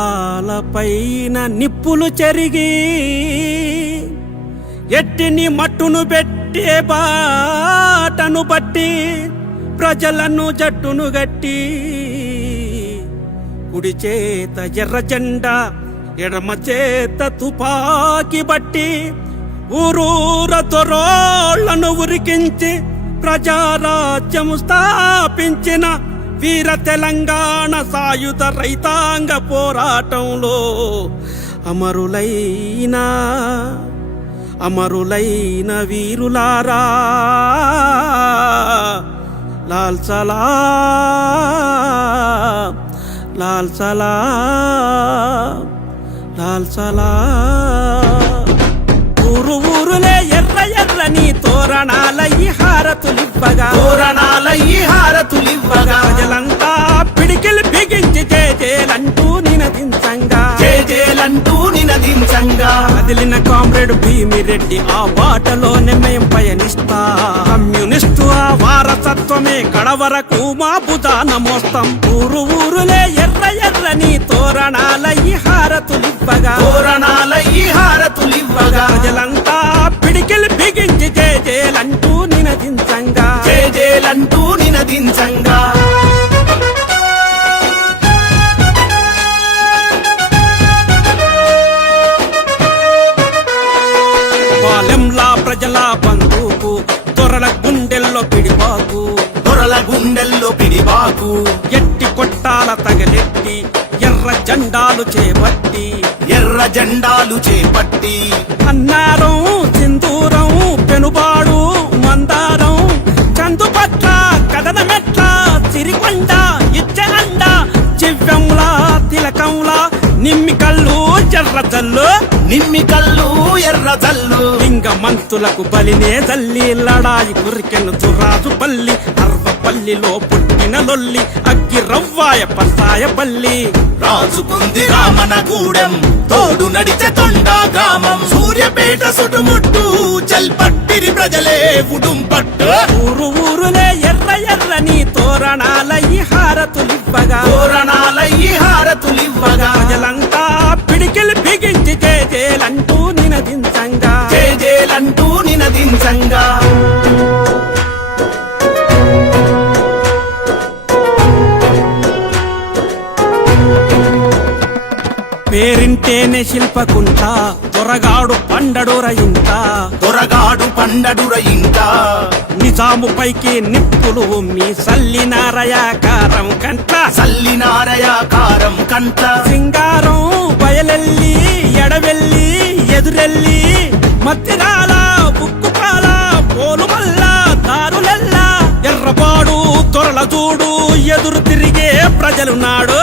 నిర్బంధాలపైన నిప్పులు చెరిగి ఎట్టిని మట్టును పెట్టే బాటను బట్టి ప్రజలను జట్టును గట్టి కుడి చేత ఎర్ర జెండా ఎడమ చేత తుపాకి బట్టి ఊరూర దొరోళ్లను ఉరికించి ప్రజారాజ్యము స్థాపించిన వీర తెలంగాణ సాయుధ రైతాంగ పోరాటంలో అమరులైన వీరులారా లాల్ సలాం లాల్ సలాం లాల్ సలాం. ఊరు ఊరులే ఎర్ర ఎర్రని తోరణాల ఈ హారతులివ్వగా ప్రజలంతా పిడికిలి బిగించి జేజేలంటూ నినదించంగా కదిలిన కామ్రేడ్ భీమిరెడ్డి ఆ బాటలోనే మేం పయనిస్తా. కమ్యూనిస్టు ఆ వారసత్వమే కడవరకు మా బుధాన మోస్తాం. ఊరు ఊరులే ఎర్ర ఎర్రని తోరణాల ఈ హారతులివ్వగా ప్రజలంతా పిడికిలి బిగించి జేజేలంటూ నినదించంగా పాలెంలా ప్రజల బంధువుకు దొరల గుండెల్లో పిడిబాకు ఎట్టి కొట్టాల తగలెట్టి ఎర్ర జెండాలు చేపట్టి అన్నారం సింధూరం పెనుబాడు మందారం చందుపట్ల కదనమెట్ల సిరికొండ ఇచ్చనండ చివ్యంలా తిలకంలా నిమ్మి కళ్ళు ఎర్రజల్లు లింగమంతులకు బలినే తల్లి లడాయి కురికెను చురాజు పల్లి అర్వపల్లిలో పుట్టిన లొల్లి అగ్గి రవ్వాయ పసాయ పల్లి రాజుకుంది రామనగూడెం తోడు నడిచే తొండా గ్రామం సూర్యపేట సుటుముట్టు చల్పట్టిరి ప్రజలే ఉడుంపట్టు ఊరు ఊరులే ఎర్ర ఎర్రని తోరణాల ఈ హారతులివ్వగా ప్రజలంతా పిడికిలి బిగించి జేజేలంటూ నినదించంగా పేరింటేనే శిల్పకుంట దొరగాడు పండడుర ఇంట నిజాము పైకి నిప్పులు మీ సల్లినారయాకారం కంట సింగారం బయలెల్లి ఎడవెల్లి ఎదురెల్లి మత్తిరాల బుక్కుపాల పోలుమల్ల దారులెల్లా ఎర్రబాడు తొరల చూడు ఎదురు తిరిగే ప్రజలు నాడు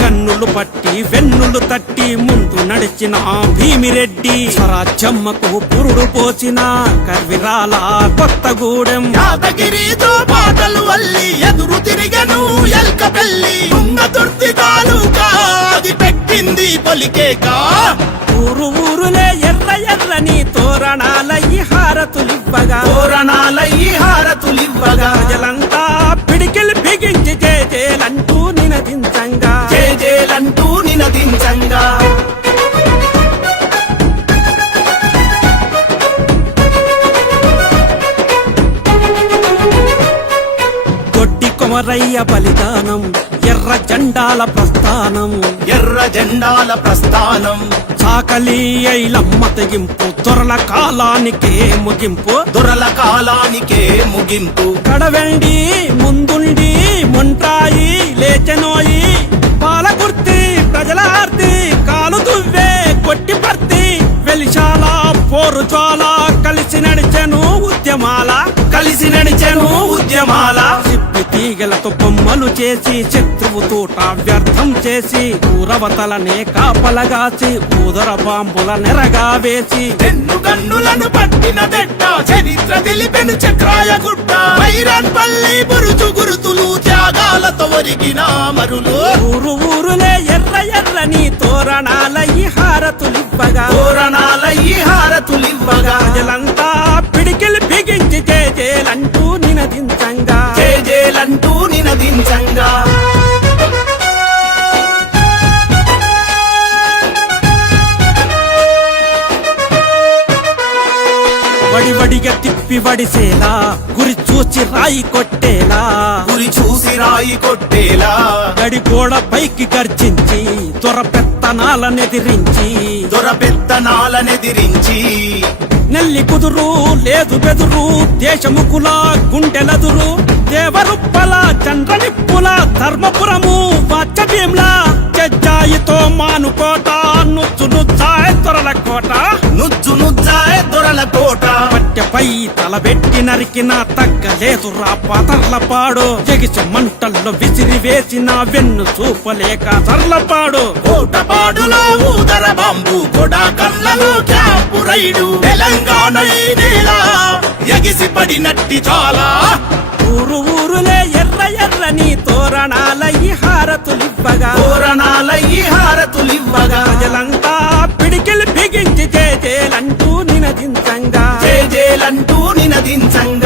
కన్నులు పట్టి వెన్నులు తట్టి ముందు నడిచిన భీమిరెడ్డి స్వరాజ్యమ్మకు పురుడు పోచిన కర్విరాల కొత్తగూడెం యాదగిరితో పాటలు వల్లి ఎదురు తిరిగను ఎల్కపల్లి తుంగతుర్తి తాలూకా అది పెట్టింది పలికేకా ఊరు ఊరులే ఎర్ర ఎర్రని తోరణాల ఈ హారతులివ్వగా ప్రజలంతా పిడికిలి బిగించి జేజేలంటూ నినదించంగా కొట్టి కొమరయ్య బలిదానం ఎర్ర జెండాల ప్రస్థానం చాకలి ఐలమ్మ తెగింపు దొరల కాలానికే ముగింపు కడవెండి ముందుండి మొంట్రాయి లేచెనోయి పాలకుర్తి ప్రజల ఆర్తి కాలు దువ్వే కొట్టి పర్తి వెలిశాల పోరుచాల కలిసి నడిచెను ఉద్యమాల సిప్పి తీగలతో బొమ్మలు చేసి శత్రువు తోట వ్యర్థం చేసి ఊరవతలనే కాపలగాచి ఊదర బాంబుల నెరగా వేసి గన్నులను పట్టిన దెట్ట చరిత్ర తెలిపెను చక్రాయ గుట్ట వైరన్పల్లి బురుజు గురుతులు త్యాగాలతో ఒరిగిన మరులు ఊరు ఊరులే ఎర్ర ఎర్రని తోరణాల ఈ హారతులివ్వగా ప్రజలంతా పిడికిలి బిగించి జేజేలంటూ నినదించంగా ఉప్పి వడిసేలా గురి చూచి రాయి కొట్టేలా గురి చూసి రాయి కొట్టేలా గడి గోడ పైకి గర్జించి దొర పెత్తనాలనెదిరించి దొర పెత్తనాలనెదిరించి నెల్లి కుదురు లేదు బెదురు దేశముకుల గుండెలదురు దేవరుప్పల చంద్రనిప్పుల ధర్మపురము వాచభీంలా చెజ్జాయితో మానుకోట నుచ్చు నుచ్చాయ దొరల కోట నుజ్జు నుజ్జాయ్ దొరల కోట పట్టెపై తలబెట్టి నరికిన తగ్గలేదు పాడు ఎగిసి మంటల్లో విసిరి వేసిన వెన్ను చూపలేక చర్లపాడు కోటపాడులో ఊదర బాంబు కొడా కళ్ళలో క్యాంపు రైడు తెలంగాణ ఈ నేల ఎగిసి పడినట్టి చాలా ఊరు ఊరులే ఎర్ర ఎర్రని తోరణాల ఈ హారతులివ్వగా తోరణాల ఈ హారతులివ్వగా ప్రజలంతా పిడికిలు బిగించి చేలంటూ నినదించంగా జేజేలంటూ నినదించంగా